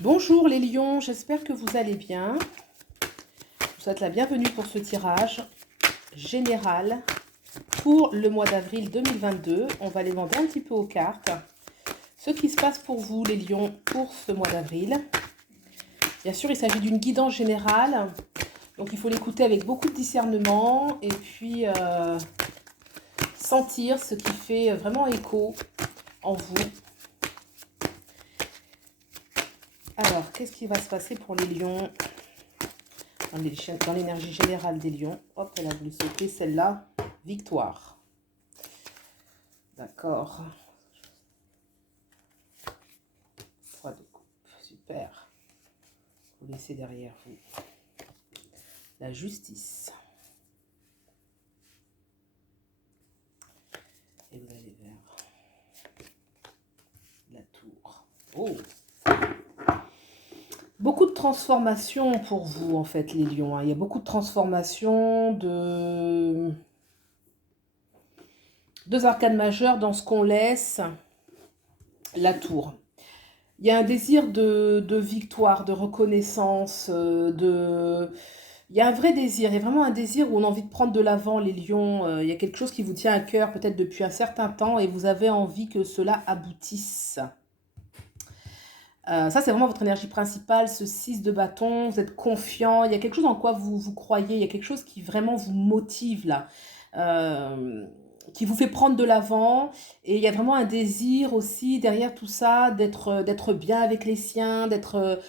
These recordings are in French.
Bonjour les lions, j'espère que vous allez bien. Je vous souhaite la bienvenue pour ce tirage général pour le mois d'avril 2022. On va aller demander un petit peu aux cartes ce qui se passe pour vous les lions pour ce mois d'avril. Bien sûr, il s'agit d'une guidance générale, donc il faut l'écouter avec beaucoup de discernement et puis sentir ce qui fait vraiment écho en vous. Alors, qu'est-ce qui va se passer pour les lions dans l'énergie générale des lions? Hop, elle a voulu sauter celle-là. Victoire. D'accord. 3 de coupe. Super. Vous laissez derrière vous la justice. Et vous allez vers la tour. Oh! Beaucoup de transformations pour vous, en fait, les lions. Il y a beaucoup de transformations, de deux arcanes majeures dans ce qu'on laisse, la tour. Il y a un désir de victoire, de reconnaissance, il y a un vrai désir, il y a vraiment un désir où on a envie de prendre de l'avant, les lions. Il y a quelque chose qui vous tient à cœur, peut-être depuis un certain temps, et vous avez envie que cela aboutisse. Ça, c'est vraiment votre énergie principale, ce 6 de bâton, vous êtes confiant, il y a quelque chose en quoi vous croyez, il y a quelque chose qui vraiment vous motive là, qui vous fait prendre de l'avant, et il y a vraiment un désir aussi derrière tout ça, d'être bien avec les siens, d'être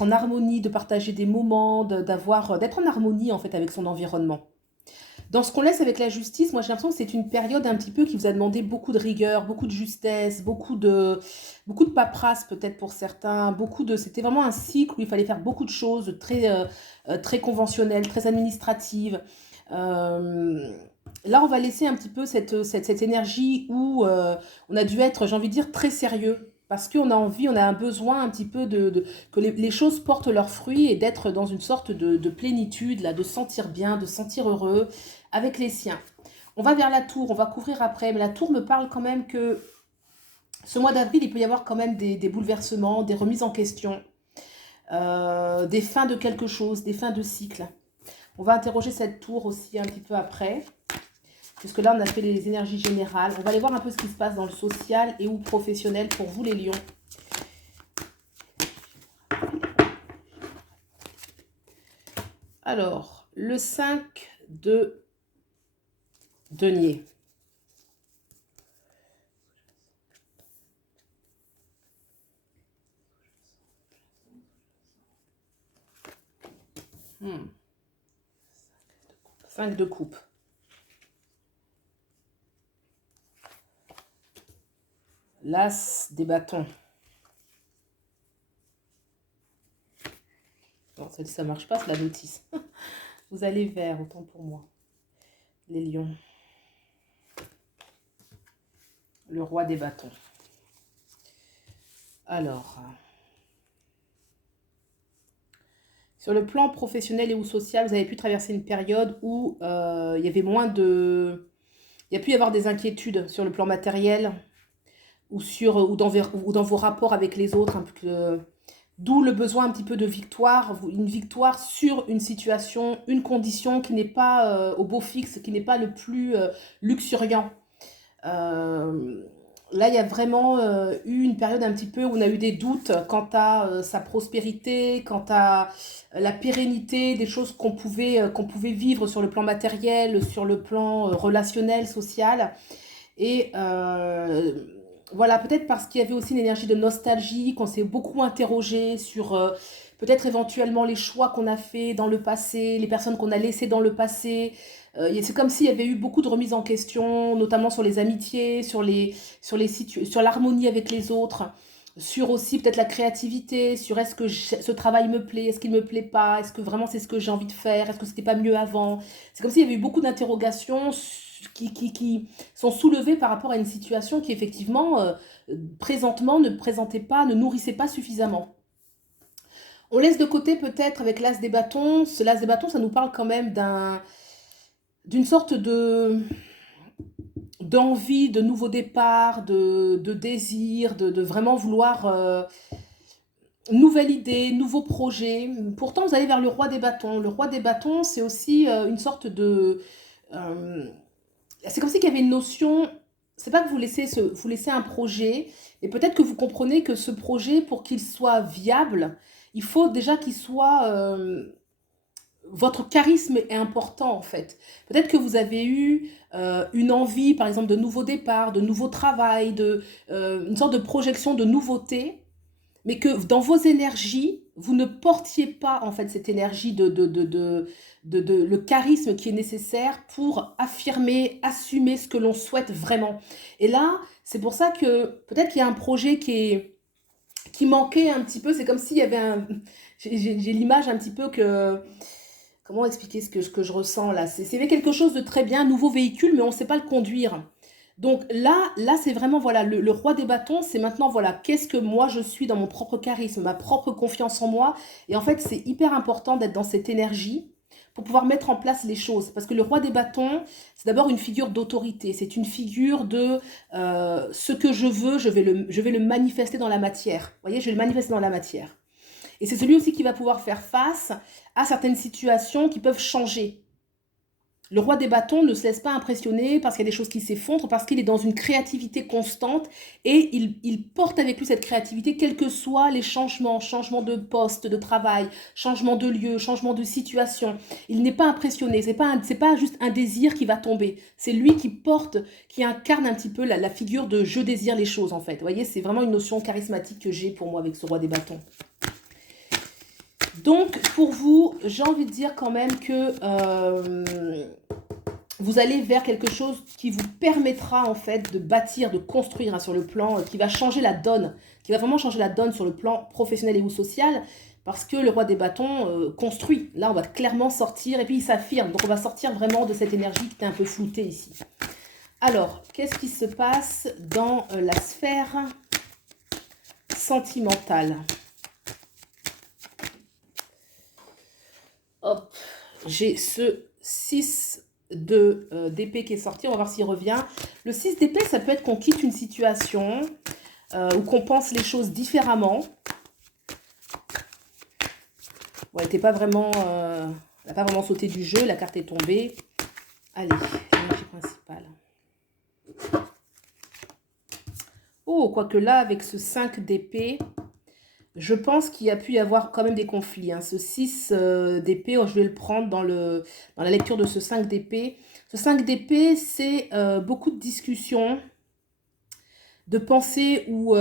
en harmonie, de partager des moments, d'être en harmonie en fait avec son environnement. Dans ce qu'on laisse avec la justice, moi j'ai l'impression que c'est une période un petit peu qui vous a demandé beaucoup de rigueur, beaucoup de justesse, beaucoup de paperasse peut-être pour certains, c'était vraiment un cycle où il fallait faire beaucoup de choses très conventionnelles, très administratives. Là, on va laisser un petit peu cette énergie où on a dû être, j'ai envie de dire, très sérieux. Parce qu'on a envie, on a un besoin un petit peu que les choses portent leurs fruits et d'être dans une sorte de plénitude, là, de se sentir bien, de se sentir heureux avec les siens. On va vers la tour, on va couvrir après, mais la tour me parle quand même que ce mois d'avril, il peut y avoir quand même des bouleversements, des remises en question, des fins de quelque chose, des fins de cycle. On va interroger cette tour aussi un petit peu après, puisque là, on a fait les énergies générales. On va aller voir un peu ce qui se passe dans le social et ou professionnel pour vous, les lions. Alors, le 5 de denier. Hmm. 5 de coupe. L'as des bâtons. Non, ça ne marche pas, c'est la notice. Vous allez vers, autant pour moi. Les lions. Le roi des bâtons. Alors, sur le plan professionnel et ou social, vous avez pu traverser une période où il y avait moins de... Il y a pu y avoir des inquiétudes sur le plan matériel ou dans vos rapports avec les autres. D'où le besoin un petit peu de victoire, une victoire sur une situation, une condition qui n'est pas au beau fixe, qui n'est pas le plus luxuriant. Là, il y a vraiment eu une période un petit peu où on a eu des doutes quant à sa prospérité, quant à la pérennité des choses qu'on pouvait vivre sur le plan matériel, sur le plan relationnel, social. Et voilà, peut-être parce qu'il y avait aussi une énergie de nostalgie, qu'on s'est beaucoup interrogé sur peut-être éventuellement les choix qu'on a fait dans le passé, les personnes qu'on a laissées dans le passé. C'est comme s'il y avait eu beaucoup de remises en question, notamment sur les amitiés, sur l'harmonie avec les autres, sur aussi peut-être la créativité, sur est-ce que ce travail me plaît, est-ce qu'il me plaît pas, est-ce que vraiment c'est ce que j'ai envie de faire, est-ce que c'était pas mieux avant. C'est comme s'il y avait eu beaucoup d'interrogations qui sont soulevées par rapport à une situation qui effectivement présentement ne présentait pas, ne nourrissait pas suffisamment. On laisse de côté peut-être avec l'as des bâtons. Ce l'as des bâtons, ça nous parle quand même d'une sorte d'envie, de nouveau départ, de désir, de vraiment vouloir nouvelle idée, nouveau projet. Pourtant, vous allez vers le roi des bâtons. Le roi des bâtons, c'est aussi une sorte de... euh, c'est comme si il y avait une notion, c'est pas que vous laissez un projet, mais peut-être que vous comprenez que ce projet, pour qu'il soit viable, il faut déjà qu'il soit... votre charisme est important en fait. Peut-être que vous avez eu une envie, par exemple, de nouveau départ, de nouveau travail, une sorte de projection de nouveauté, mais que dans vos énergies, vous ne portiez pas en fait cette énergie le charisme qui est nécessaire pour affirmer, assumer ce que l'on souhaite vraiment. Et là, c'est pour ça que peut-être qu'il y a un projet qui manquait un petit peu. C'est comme s'il y avait un... J'ai l'image un petit peu que... Comment expliquer ce que je ressens là? C'est quelque chose de très bien, nouveau véhicule, mais on ne sait pas le conduire. Donc là c'est vraiment, voilà, le roi des bâtons, c'est maintenant, voilà, qu'est-ce que moi je suis dans mon propre charisme, ma propre confiance en moi. Et en fait, c'est hyper important d'être dans cette énergie pour pouvoir mettre en place les choses. Parce que le roi des bâtons, c'est d'abord une figure d'autorité. C'est une figure de ce que je veux, je vais le manifester dans la matière. Vous voyez, je vais le manifester dans la matière. Et c'est celui aussi qui va pouvoir faire face à certaines situations qui peuvent changer. Le roi des bâtons ne se laisse pas impressionner parce qu'il y a des choses qui s'effondrent, parce qu'il est dans une créativité constante et il porte avec lui cette créativité, quels que soient les changements, changement de poste, de travail, changement de lieu, changement de situation. Il n'est pas impressionné, c'est pas juste un désir qui va tomber. C'est lui qui porte, qui incarne un petit peu la figure de je désire les choses en fait. Vous voyez, c'est vraiment une notion charismatique que j'ai pour moi avec ce roi des bâtons. Donc, pour vous, j'ai envie de dire quand même que vous allez vers quelque chose qui vous permettra en fait de bâtir, de construire, hein, sur le plan qui va changer la donne, qui va vraiment changer la donne sur le plan professionnel et ou social, parce que le roi des bâtons construit. Là, on va clairement sortir, et puis il s'affirme. Donc, on va sortir vraiment de cette énergie qui était un peu floutée ici. Alors, qu'est-ce qui se passe dans la sphère sentimentale? Hop, j'ai ce 6 d'épée qui est sorti, on va voir s'il revient. Le 6 d'épée, ça peut être qu'on quitte une situation ou qu'on pense les choses différemment. Bon, elle n'était pas vraiment, elle n'a pas vraiment sauté du jeu, la carte est tombée. Allez, l'énergie principale. Oh, quoique là, avec ce 5 d'épée... Je pense qu'il y a pu y avoir quand même des conflits, hein. Ce 6 d'épée, je vais le prendre dans la lecture de ce 5 d'épée. Ce 5 d'épée, c'est beaucoup de discussions, de pensées où il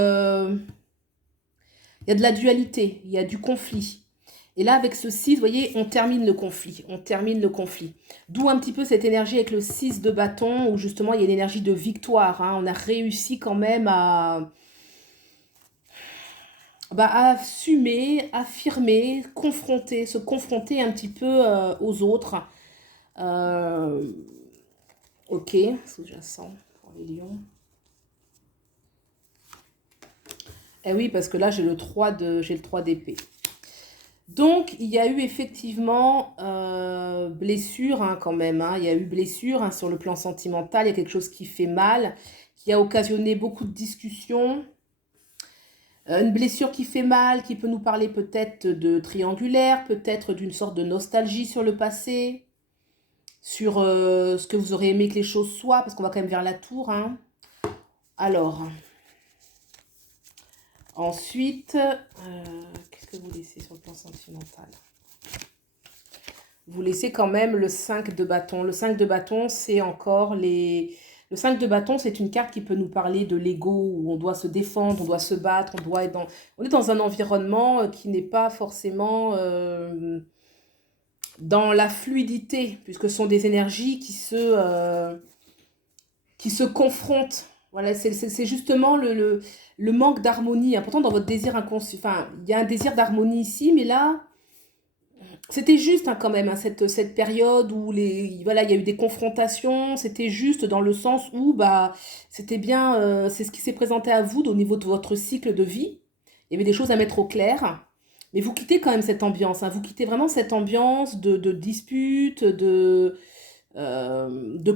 y a de la dualité, il y a du conflit. Et là, avec ce 6, vous voyez, on termine le conflit. On termine le conflit. D'où un petit peu cette énergie avec le 6 de bâton, où justement, il y a une énergie de victoire, hein. On a réussi quand même à assumer, affirmer, confronter, se confronter un petit peu aux autres. Ok, sous-jacent pour les lions. Eh oui, parce que là, j'ai le 3 d'épée. Donc, il y a eu effectivement blessure, hein, quand même. Hein. Il y a eu blessure, hein, sur le plan sentimental. Il y a quelque chose qui fait mal, qui a occasionné beaucoup de discussions. Une blessure qui fait mal, qui peut nous parler peut-être de triangulaire, peut-être d'une sorte de nostalgie sur le passé, sur ce que vous aurez aimé que les choses soient, parce qu'on va quand même vers la tour, hein. Alors, ensuite, qu'est-ce que vous laissez sur le plan sentimental? Vous laissez quand même le 5 de bâton. Le 5 de bâton, c'est encore les... Le 5 de bâton, c'est une carte qui peut nous parler de l'ego, où on doit se défendre, on doit se battre, on est dans un environnement qui n'est pas forcément dans la fluidité, puisque ce sont des énergies qui se confrontent. Voilà, c'est justement le manque d'harmonie. Pourtant, dans votre désir inconscient, enfin, il y a un désir d'harmonie ici, mais là, c'était juste, hein, quand même, hein, cette période où voilà, il y a eu des confrontations. C'était juste dans le sens où c'était bien, c'est ce qui s'est présenté à vous au niveau de votre cycle de vie. Il y avait des choses à mettre au clair. Mais vous quittez quand même cette ambiance, hein. Vous quittez vraiment cette ambiance de dispute, de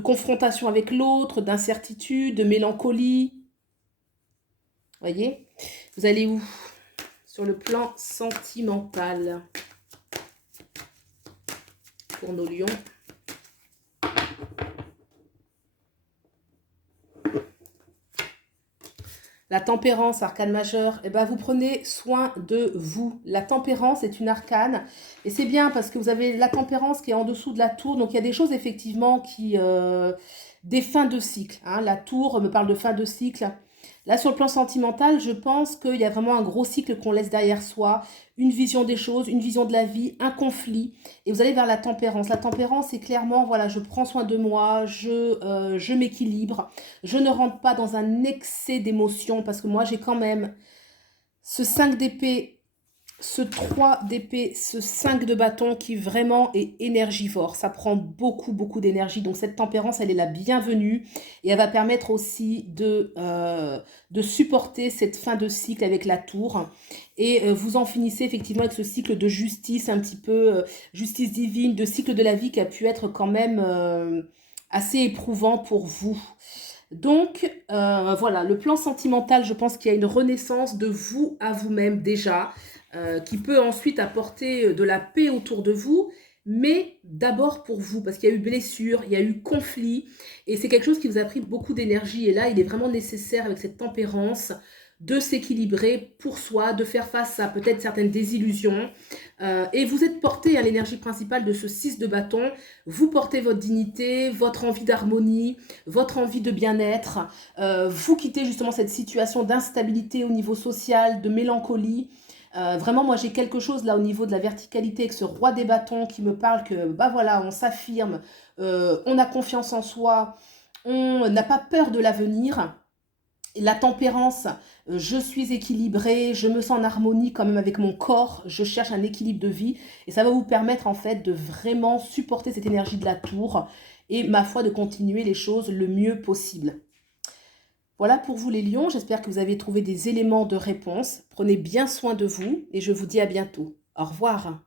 confrontation avec l'autre, d'incertitude, de mélancolie. Voyez? Vous allez où? sur le plan sentimental pour nos lions. La tempérance, arcane majeur, eh ben vous prenez soin de vous. La tempérance est une arcane et c'est bien parce que vous avez la tempérance qui est en dessous de la tour. Donc il y a des choses effectivement qui... des fins de cycle. Hein. La tour me parle de fin de cycle. Là, sur le plan sentimental, je pense qu'il y a vraiment un gros cycle qu'on laisse derrière soi, une vision des choses, une vision de la vie, un conflit, et vous allez vers la tempérance. La tempérance, c'est clairement, voilà, je prends soin de moi, je m'équilibre, je ne rentre pas dans un excès d'émotions, parce que moi, j'ai quand même ce 5 d'épée, ce 3 d'épée, ce 5 de bâton qui vraiment est énergivore. Ça prend beaucoup, beaucoup d'énergie. Donc cette tempérance, elle est la bienvenue. Et elle va permettre aussi de supporter cette fin de cycle avec la tour. Et vous en finissez effectivement avec ce cycle de justice, un petit peu justice divine, de cycle de la vie qui a pu être quand même assez éprouvant pour vous. Donc, voilà, le plan sentimental, je pense qu'il y a une renaissance de vous à vous-même déjà, qui peut ensuite apporter de la paix autour de vous, mais d'abord pour vous, parce qu'il y a eu blessure, il y a eu conflit, et c'est quelque chose qui vous a pris beaucoup d'énergie, et là, il est vraiment nécessaire avec cette tempérance de s'équilibrer pour soi, de faire face à peut-être certaines désillusions, et vous êtes porté à l'énergie principale de ce 6 de bâton, vous portez votre dignité, votre envie d'harmonie, votre envie de bien-être, vous quittez justement cette situation d'instabilité au niveau social, de mélancolie. Vraiment, moi, j'ai quelque chose là au niveau de la verticalité avec ce roi des bâtons qui me parle que, bah voilà, on s'affirme, on a confiance en soi, on n'a pas peur de l'avenir. La tempérance, je suis équilibrée, je me sens en harmonie quand même avec mon corps, je cherche un équilibre de vie et ça va vous permettre en fait de vraiment supporter cette énergie de la tour et ma foi de continuer les choses le mieux possible. Voilà pour vous les lions, j'espère que vous avez trouvé des éléments de réponse. Prenez bien soin de vous et je vous dis à bientôt. Au revoir.